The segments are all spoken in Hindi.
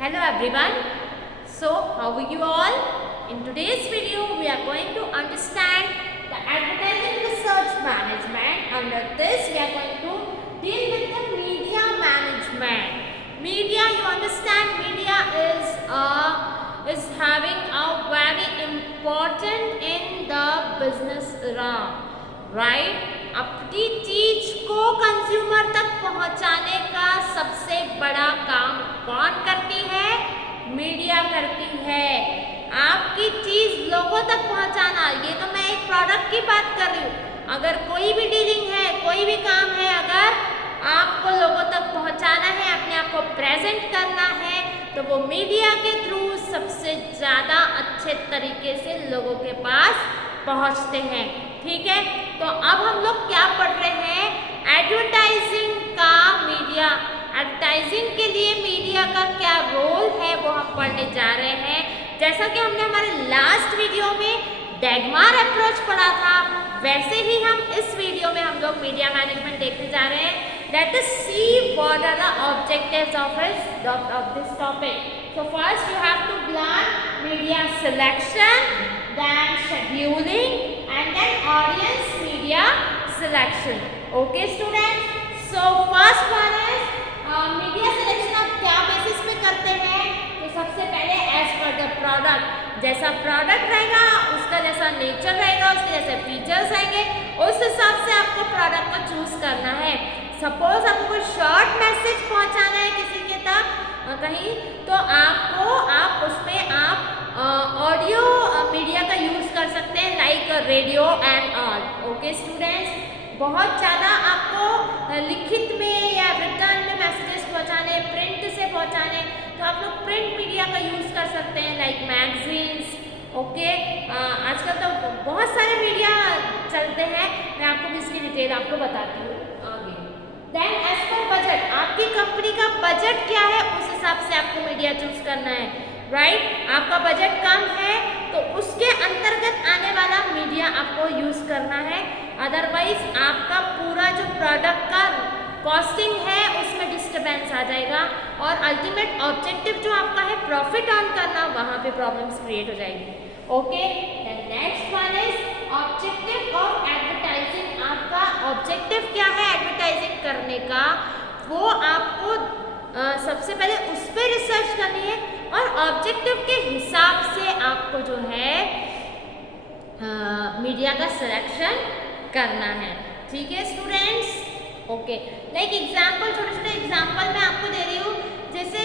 Hello everyone. So how are you all? In today's video we are going to understand the advertising research management. Under this we are going to deal with the media management. Media, you understand, media is having a very important in the business era, right? अपनी चीज को कंज्यूमर तक पहुंचाने का सबसे बड़ा काम कौन करती है? मीडिया करती है। आपकी चीज लोगों तक पहुंचाना, ये तो मैं एक प्रोडक्ट की बात कर रही हूँ। अगर कोई भी डीलिंग है, कोई भी काम है, अगर आपको लोगों तक पहुंचाना है, अपने आप को प्रेजेंट करना है, तो वो मीडिया के थ्रू सबसे ज़्यादा अच्छे तरीके से लोगों के पास पहुंचते हैं। ठीक है, तो अब हम लोग क्या पढ़ रहे हैं? एडवर्टाइजिंग का मीडिया, एडवर्टाइजिंग के लिए मीडिया का क्या रोल है वो हम पढ़ने जा रहे हैं। जैसा कि हमने हमारे लास्ट वीडियो में डैगमार अप्रोच पढ़ा था, वैसे ही हम इस वीडियो में हम लोग मीडिया मैनेजमेंट देखने जा रहे हैं। Let us see what are the objectives of this topic. So first you have to learn media selection, then scheduling, and then audience media selection. Okay students? So first one is media selection आप क्या बेसिस पे करते हैं? तो सबसे पहले as per the product, जैसा प्रोडक्ट रहेगा, उसका जैसा नेचर रहेगा, उसके जैसे फीचर्स आएंगे, उस हिसाब से आपको प्रोडक्ट को चूज करना है। सपोज आपको शॉर्ट मैसेज पहुंचाना है किसी के तक कहीं, तो आप उसमें ऑडियो मीडिया का यूज कर सकते हैं, like radio and all. Okay students, बहुत ज़्यादा आपको लिखित में या रिटर्न में मैसेजेस पहुंचाने, प्रिंट से पहुंचाने, तो आप लोग प्रिंट मीडिया का यूज कर सकते हैं, लाइक मैगजीन्स। ओके, आजकल तो बहुत सारे मीडिया चलते हैं, मैं आपको भी इसकी डिटेल आपको बताती हूँ आगे। देन एज पर बजट, आपकी कंपनी का बजट क्या है, उस हिसाब से आपको मीडिया चूज करना है, राइट? आपका बजट कम है तो उसके अंतर्गत आने वाला मीडिया आपको यूज करना है, अदरवाइज आपका पूरा जो प्रोडक्ट का कॉस्टिंग है उसमें डिस्टर्बेंस आ जाएगा और अल्टीमेट ऑब्जेक्टिव जो आपका है प्रॉफिट अर्न करना, वहाँ पे प्रॉब्लम्स क्रिएट हो जाएगी। Okay, next one is objective of advertising. आपका ऑब्जेक्टिव क्या है एडवर्टाइजिंग करने का, वो आपको सबसे पहले उस पर रिसर्च करनी है और ऑब्जेक्टिव के हिसाब से आपको जो है मीडिया का सिलेक्शन करना है। ठीक है स्टूडेंट्स? ओके, लाइक एग्जाम्पल, छोटे छोटे एग्जाम्पल मैं आपको दे रही हूँ। जैसे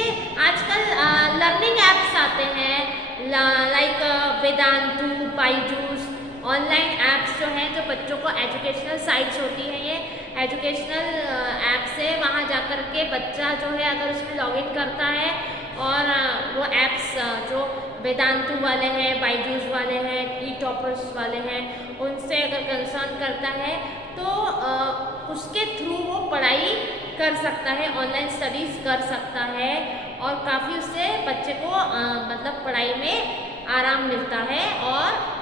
आजकल लर्निंग एप्स आते हैं, like Vedantu, Byju's, online apps जो हैं, जो बच्चों को एजुकेशनल साइट्स होती हैं, ये एजुकेशनल ऐप्स है। वहाँ जाकर के बच्चा जो है अगर उसमें लॉगिन करता है और वो एप्स जो वेदांतु वाले हैं, बायजूस वाले हैं, ई-टॉपर्स वाले हैं, उनसे अगर कंसर्न करता है तो उसके थ्रू वो पढ़ाई कर सकता है, ऑनलाइन स्टडीज़ कर सकता है और काफ़ी उससे बच्चे को मतलब पढ़ाई में आराम मिलता है और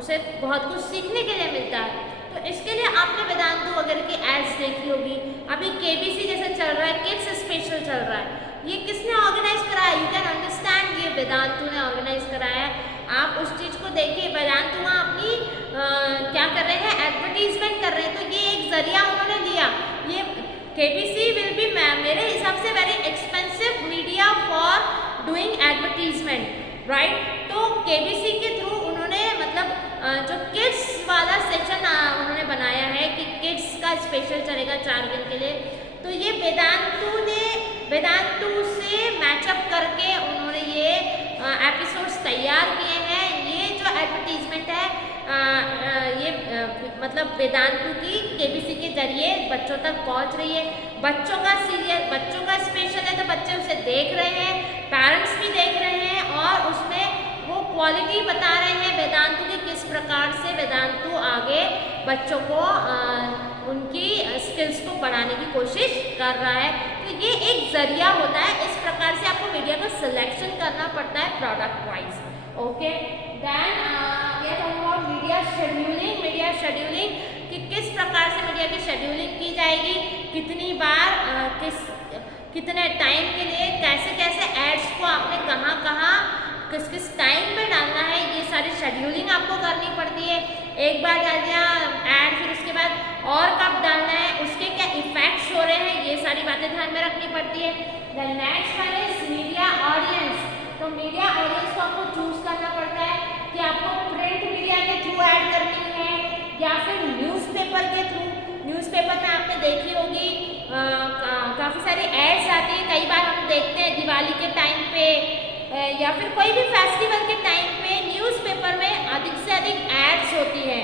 उसे बहुत कुछ सीखने के लिए मिलता है। तो इसके लिए आपने वेदांतु वगैरह की एड्स देखी होगी। अभी केबीसी जैसे चल रहा है, किड्स स्पेशल चल रहा है, ये किसने ऑर्गेनाइज कराया? यू कैन अंडरस्टैंड, ये वेदांतु ने ऑर्गेनाइज कराया है। आप उस चीज़ को देखिए, वेदांतु वहाँ अपनी क्या कर रहे हैं, एडवर्टीजमेंट कर रहे हैं, तो ये एक जरिया उन्होंने लिया। ये केबीसी विल बी मेरे हिसाब से very expensive media for doing advertisement, right? तो केबीसी के थ्रू उन्होंने मतलब जो किड्स वाला सेक्शन उन्होंने बनाया है कि किड्स का स्पेशल चलेगा 4 दिन के लिए, तो ये वेदांतु से मैचअप करके उन्होंने ये एपिसोड्स तैयार किए हैं। ये जो एडवर्टीजमेंट है ये मतलब वेदांतु की केबीसी के जरिए बच्चों तक पहुंच रही है। बच्चों का सीरियल, बच्चों का स्पेशल है तो बच्चे उसे देख रहे हैं, पेरेंट्स भी देख रहे हैं और उसमें वो क्वालिटी बता रहे हैं वेदांतु की, किस प्रकार से वेदांतु आगे बच्चों को उनकी स्किल्स को बढ़ाने की कोशिश कर रहा है। तो ये एक जरिया होता है, इस प्रकार से आपको मीडिया का सिलेक्शन करना पड़ता है product wise. Okay, then we are talking about media scheduling. Media scheduling कि किस प्रकार से मीडिया की शेड्यूलिंग की जाएगी, कितनी बार कितने टाइम के लिए, कैसे कैसे एड्स को आपने कहाँ कहाँ किस किस टाइम पे डालना है, ये सारी शेड्यूलिंग आपको करनी पड़ती है। एक बार डाल दिया ऐड, फिर उसके बाद और कब डालना है, उसके क्या इफेक्ट्स हो रहे हैं, ये सारी बातें ध्यान में रखनी पड़ती है। The next one is media audience. तो मीडिया ऑडियंस को आपको चूज करना पड़ता है कि आपको प्रिंट मीडिया के थ्रू ऐड करनी है या फिर न्यूज़पेपर के थ्रू। न्यूज़पेपर में आपने देखी होगी काफ़ी सारी एड्स आती है, कई बार हम देखते हैं दिवाली के टाइम पे या फिर कोई भी फेस्टिवल के टाइम पे न्यूज़पेपर में अधिक से अधिक एड्स होती है,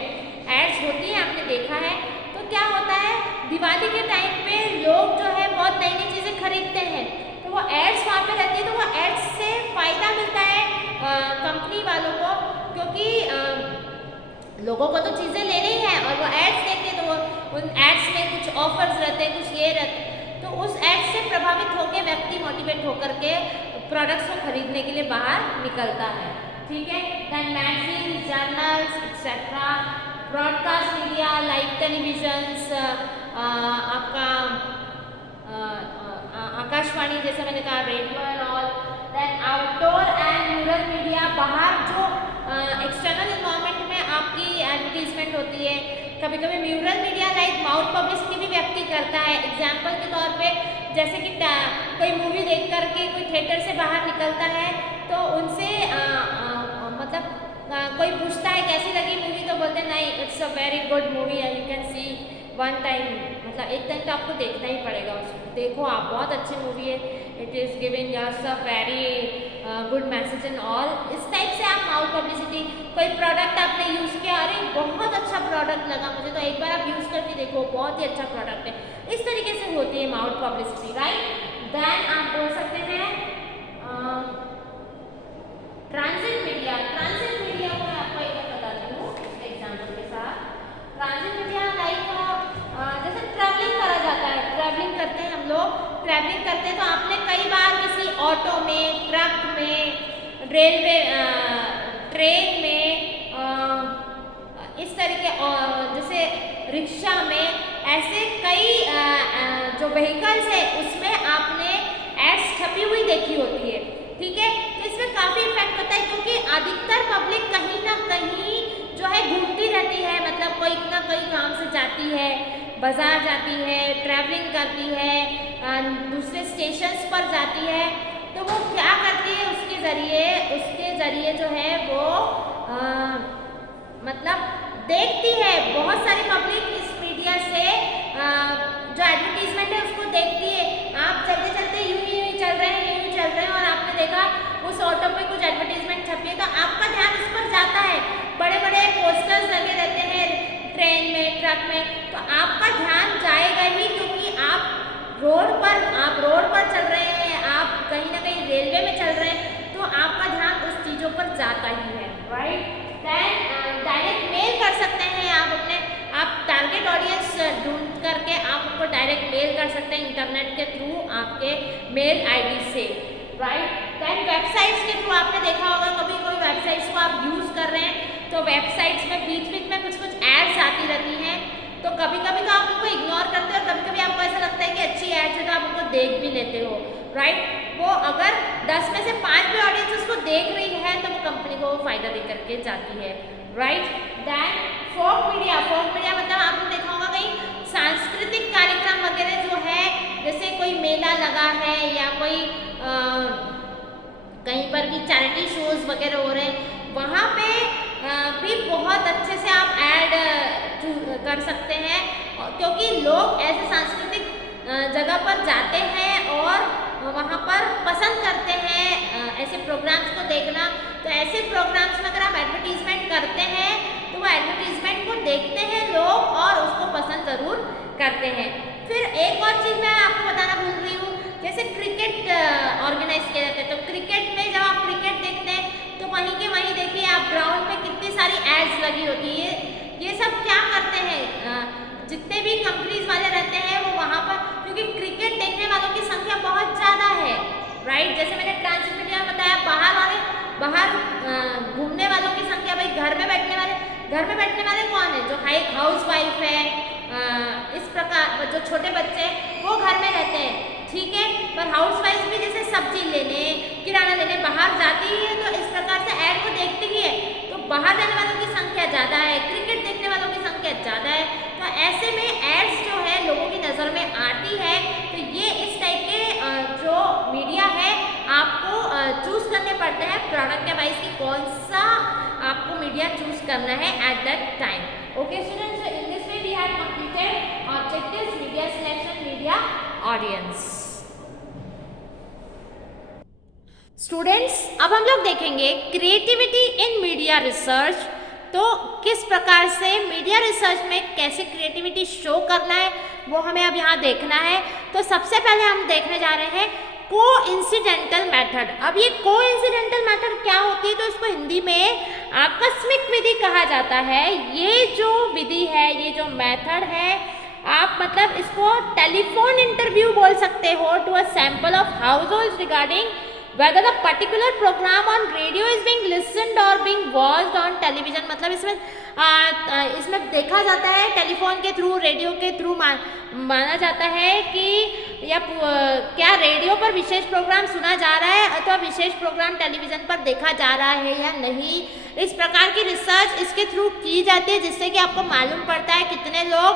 आपने देखा है। तो क्या होता है, दिवाली के टाइम पे लोग जो है बहुत नई नई चीज़ें खरीदते हैं, तो वो एड्स वहाँ पे रहती है, तो वो एड्स से फ़ायदा मिलता है कंपनी वालों को, क्योंकि लोगों को तो चीज़ें लेनी ही है और वो एड्स देखते हैं, तो वो उन एड्स में कुछ ऑफर्स रहते हैं, कुछ ये रहते हैं, तो उस एड्स से प्रभावित होकर व्यक्ति मोटिवेट होकर के प्रोडक्ट्स को खरीदने के लिए बाहर निकलता है। ठीक है, then magazine, journals etcetera, broadcast media live televisions, आपका आकाशवाणी जैसे मैंने कहा, radio and all. Then outdoor and rural media, बाहर जो एक्सटर्नल इन्वायरमेंट में आपकी एडवर्टीजमेंट होती है। कभी कभी mural media like mouth publicity भी व्यक्ति करता है। एग्जाम्पल के तौर पे जैसे कि कोई मूवी देख करके कोई थिएटर से बाहर निकलता है, तो उनसे मतलब कोई पूछता है कैसी लगी मूवी, तो बोलते हैं नहीं it's a very good movie and you can see one time, मतलब एक टाइम तो आपको देखना ही पड़ेगा उसको, देखो आप बहुत अच्छी मूवी है, it is giving yours a very good message and all. इस टाइप से आप माउथ पब्लिसिटी, कोई प्रोडक्ट आपने यूज़ किया, अरे बहुत अच्छा प्रोडक्ट लगा मुझे, तो एक बार आप यूज़ करके देखो बहुत ही अच्छा प्रोडक्ट है, इस तरीके से होती है माउथ पब्लिसिटी, राइट। देन आप बोल सकते हैं ट्रांजिट मीडिया। ट्रांजिट मीडिया को मैं आपको एक बताती हूँ एग्जाम्पल के साथ। ट्रांजिट मीडिया लाइक जैसे ट्रैवलिंग करा जाता है, ट्रैवलिंग करते हैं हम लोग, ट्रैवलिंग करते हैं तो आपने कई बार किसी ऑटो में, ट्रक में, रेलवे, ट्रेन में, इस तरीके जैसे रिक्शा में, ऐसे कई जो व्हीकल्स है उसमें आपने एड्स छपी हुई देखी होती है। ठीक है, तो इसमें काफ़ी इफेक्ट होता है, क्योंकि अधिकतर पब्लिक कहीं ना कहीं जो है घूमती रहती है, मतलब कोई ना कोई काम से जाती है, बाजार जाती है, ट्रैवलिंग करती है, दूसरे स्टेशंस पर जाती है, तो वो क्या करती है, उसके ज़रिए जो है वो मतलब देखती है, बहुत सारी पब्लिक इस मीडिया से जो एडवर्टीजमेंट है उसको देखती है। आप चलते चलते यूं ही चल रहे हैं और आपने देखा उस ऑटो पे कुछ एडवर्टीजमेंट छपी है, तो आपका ध्यान उस पर जाता है, बड़े बड़े पोस्टर्स लगे रहते हैं ट्रेन में, ट्रक में, तो आपका ध्यान जाएगा ही, क्योंकि आप रोड पर चल रहे हैं, आप कहीं ना कहीं रेलवे में चल रहे हैं, तो आपका ध्यान उस चीज़ों पर जाता ही है, राइट। देन डायरेक्ट मेल कर सकते हैं आप टारगेट ऑडियंस ढूंढ करके आप उनको डायरेक्ट मेल कर सकते हैं इंटरनेट के थ्रू, आपके मेल आईडी से, राइट। देन वेबसाइट्स के थ्रू आपने देखा होगा, कभी कोई वेबसाइट्स को आप यूज़ कर रहे हैं, तो वेबसाइट्स में बीच में कुछ एड्स आती रहती हैं, तो कभी कभी तो आप उनको इग्नोर करते हो, कभी कभी आपको ऐसा लगता है कि अच्छी एड्स है तो आप उनको देख भी लेते हो, राइट। वो अगर 10 में से 5 भी ऑडियंस उसको देख रही है, तो वो कंपनी को फ़ायदा दे करके जाती है, राइट। देन फोक मीडिया मतलब आपने देखा होगा कहीं सांस्कृतिक कार्यक्रम वगैरह जो है, जैसे कोई मेला लगा है या कोई कहीं पर भी चैरिटी शोज वगैरह हो रहे हैं, वहाँ पे भी बहुत अच्छे से आप ऐड कर सकते हैं, क्योंकि लोग ऐसे सांस्कृतिक जगह पर जाते हैं और वहाँ पर पसंद करते हैं ऐसे प्रोग्राम्स को देखना। तो ऐसे प्रोग्राम्स में अगर आप एडवर्टीजमेंट करते हैं तो वो एडवर्टीजमेंट को देखते हैं लोग और उसको पसंद ज़रूर करते हैं। फिर एक और चीज़ मैं आपको बताना भूल रही हूँ, जैसे क्रिकेट ऑर्गेनाइज किया जाता है, तो क्रिकेट में जब आप क्रिकेट देखते हैं तो वहीं के वहीं देखिए आप ग्राउंड में कितनी सारी एड्स लगी होती है। ये सब क्या करते हैं, जितने भी कंपनीज वाले रहते हैं वो वहाँ पर, क्योंकि क्रिकेट देखने वालों की संख्या बहुत ज़्यादा है, राइट। जैसे मैंने ट्रांजिट मीडिया में बताया, बाहर घूमने वालों की संख्या, भाई घर में बैठने वाले कौन है, जो हाउस वाइफ है, इस प्रकार जो छोटे बच्चे हैं वो घर में रहते हैं, ठीक है। पर हाउसवाइफ भी जैसे सब्जी लेने, किराना लेने बाहर जाती ही है, तो इस प्रकार से ऐड को देखती ही है, तो बाहर जाने वालों की संख्या ज़्यादा है, क्रिकेट देखने वालों की संख्या ज़्यादा है, तो ऐसे में एड्स जो है लोगों की नज़र में आती है। तो ये इस टाइप के जो मीडिया है आपको चूज़ करने पड़ते हैं प्रोडक्ट के वाइज कि कौन सा आपको मीडिया चूज़ करना है at that time. Okay students, in this way we have completed objectives, media selection, media audience. Students, अब हम लोग देखेंगे क्रिएटिविटी इन मीडिया रिसर्च। तो किस प्रकार से मीडिया रिसर्च में कैसे क्रिएटिविटी शो करना है वो हमें अब यहाँ देखना है। तो सबसे पहले हम देखने जा रहे हैं कोइंसिडेंटल मेथड। अब ये कोइंसिडेंटल मेथड क्या होती है, तो इसको हिंदी में आकस्मिक विधि कहा जाता है। ये जो विधि है, ये जो मेथड है, आप मतलब इसको टेलीफोन इंटरव्यू बोल सकते हो to a sample of households regarding whether the particular program on radio is being listened or being watched on television। मतलब इसमें देखा जाता है टेलीफोन के थ्रू, रेडियो के थ्रू माना जाता है कि या क्या रेडियो पर विशेष प्रोग्राम सुना जा रहा है अथवा विशेष प्रोग्राम टेलीविज़न पर देखा जा रहा है या नहीं। इस प्रकार की रिसर्च इसके थ्रू की जाती है, जिससे कि आपको मालूम पड़ता है कितने लोग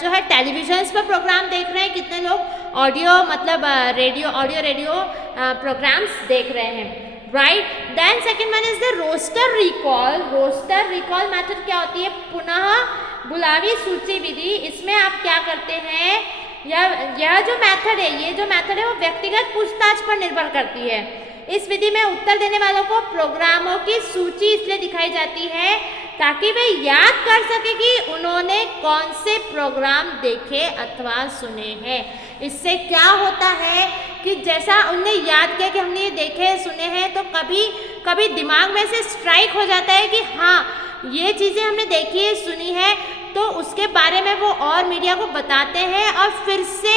जो है टेलीविजन्स पर प्रोग्राम देख रहे हैं, कितने लोग ऑडियो मतलब रेडियो प्रोग्राम्स देख रहे हैं, right. Then second one is the roster recall. Roster recall method क्या होती है, पुनः बुलावी सूची विधि। इसमें आप क्या करते हैं, यह जो मेथड है, ये जो मेथड है वो व्यक्तिगत पूछताछ पर निर्भर करती है। इस विधि में उत्तर देने वालों को प्रोग्रामों की सूची इसलिए दिखाई जाती है ताकि वे याद कर सके कि उन्होंने कौन से प्रोग्राम देखे अथवा सुने हैं। इससे क्या होता है कि जैसा उनने याद किया कि हमने ये देखे सुने हैं, तो कभी कभी दिमाग में से स्ट्राइक हो जाता है कि हाँ ये चीज़ें हमने देखी है सुनी है, तो उसके बारे में वो और मीडिया को बताते हैं और फिर से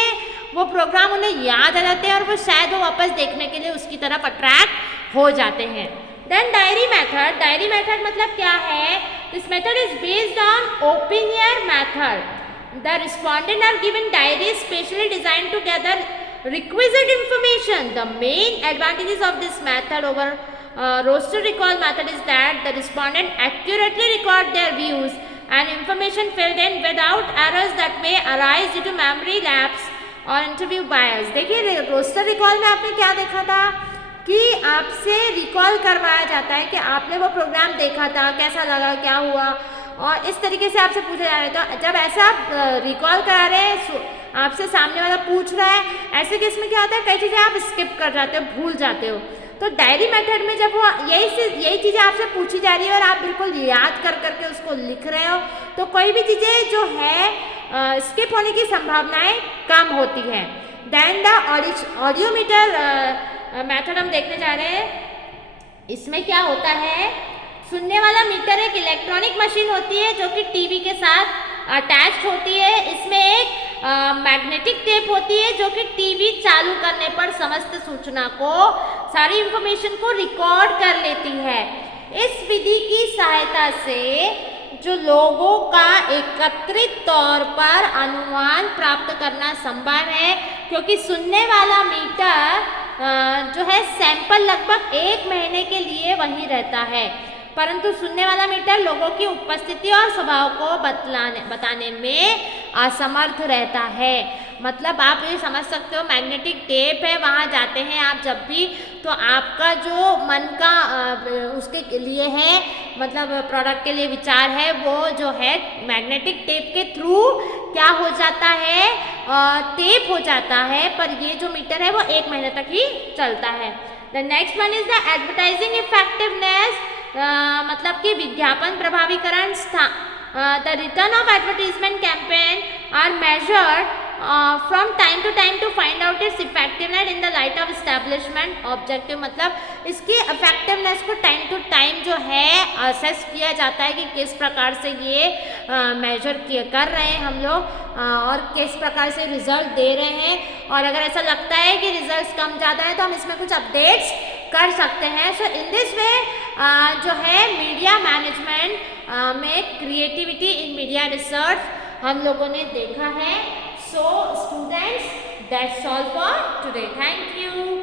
वो प्रोग्राम उन्हें याद आ जाते हैं और वो शायद वो वापस देखने के लिए उसकी तरफ अट्रैक्ट हो जाते हैं। Then diary method. Diary method मतलब क्या है, this method is based on opinion method. The respondent are given diary specially designed to gather requisite information. The main advantages of this method over roster recall method is that the respondent accurately record their views and information filled in without errors that may arise due to memory lapse और इंटरव्यू बायस। देखिए रोस्टर रिकॉल में आपने क्या देखा था कि आपसे रिकॉल करवाया जाता है कि आपने वो प्रोग्राम देखा था, कैसा लगा, क्या हुआ, और इस तरीके से आपसे पूछा जा रहा है। तो जब ऐसा आप रिकॉल करा रहे हैं, आपसे सामने वाला पूछ रहा है, ऐसे केस में क्या होता है, कई चीज़ें आप स्किप कर जाते हो, भूल जाते हो। तो डायरी मेथड में जब वो यही चीज़ें आपसे पूछी जा रही है और आप बिल्कुल याद कर करके उसको लिख रहे हो, तो कोई भी चीज़ें जो है स्किप होने की संभावनाएं कम होती है। देन द ऑडियोमीटर मेथड हम देखने जा रहे हैं। इसमें क्या होता है, सुनने वाला मीटर एक इलेक्ट्रॉनिक मशीन होती है जो कि टीवी के साथ अटैच्ड होती है। इसमें एक मैग्नेटिक टेप होती है जो कि टीवी चालू करने पर समस्त सूचना को, सारी इंफॉर्मेशन को रिकॉर्ड कर लेती है। इस विधि की सहायता से जो लोगों का एकत्रित तौर पर अनुमान प्राप्त करना संभव है, क्योंकि सुनने वाला मीटर जो है सैंपल लगभग 1 महीने के लिए वहीं रहता है, परंतु सुनने वाला मीटर लोगों की उपस्थिति और स्वभाव को बताने में असमर्थ रहता है। मतलब आप ये समझ सकते हो, मैग्नेटिक टेप है, वहाँ जाते हैं आप जब भी, तो आपका जो मन का उसके लिए है, मतलब प्रोडक्ट के लिए विचार है, वो जो है मैग्नेटिक टेप के थ्रू क्या हो जाता है, टेप हो जाता है। पर ये जो मीटर है वो 1 महीने तक ही चलता है। The next one is the advertising effectiveness. मतलब कि विज्ञापन प्रभावीकरण the return of advertisement campaign are measured from time to time to find out its effectiveness in the light of establishment objective. मतलब इसकी इफेक्टिवनेस को टाइम टू टाइम जो है असेस किया जाता है कि किस प्रकार से ये मेजर कर रहे हैं हम लोग और किस प्रकार से रिजल्ट दे रहे हैं। और अगर ऐसा लगता है कि रिजल्ट कम ज़्यादा है तो हम इसमें कुछ अपडेट्स कर सकते हैं। सो इन दिस वे जो है मीडिया मैनेजमेंट में क्रिएटिविटी इन मीडिया रिसर्च हम लोगों ने देखा है। So students, That's all for today. Thank you.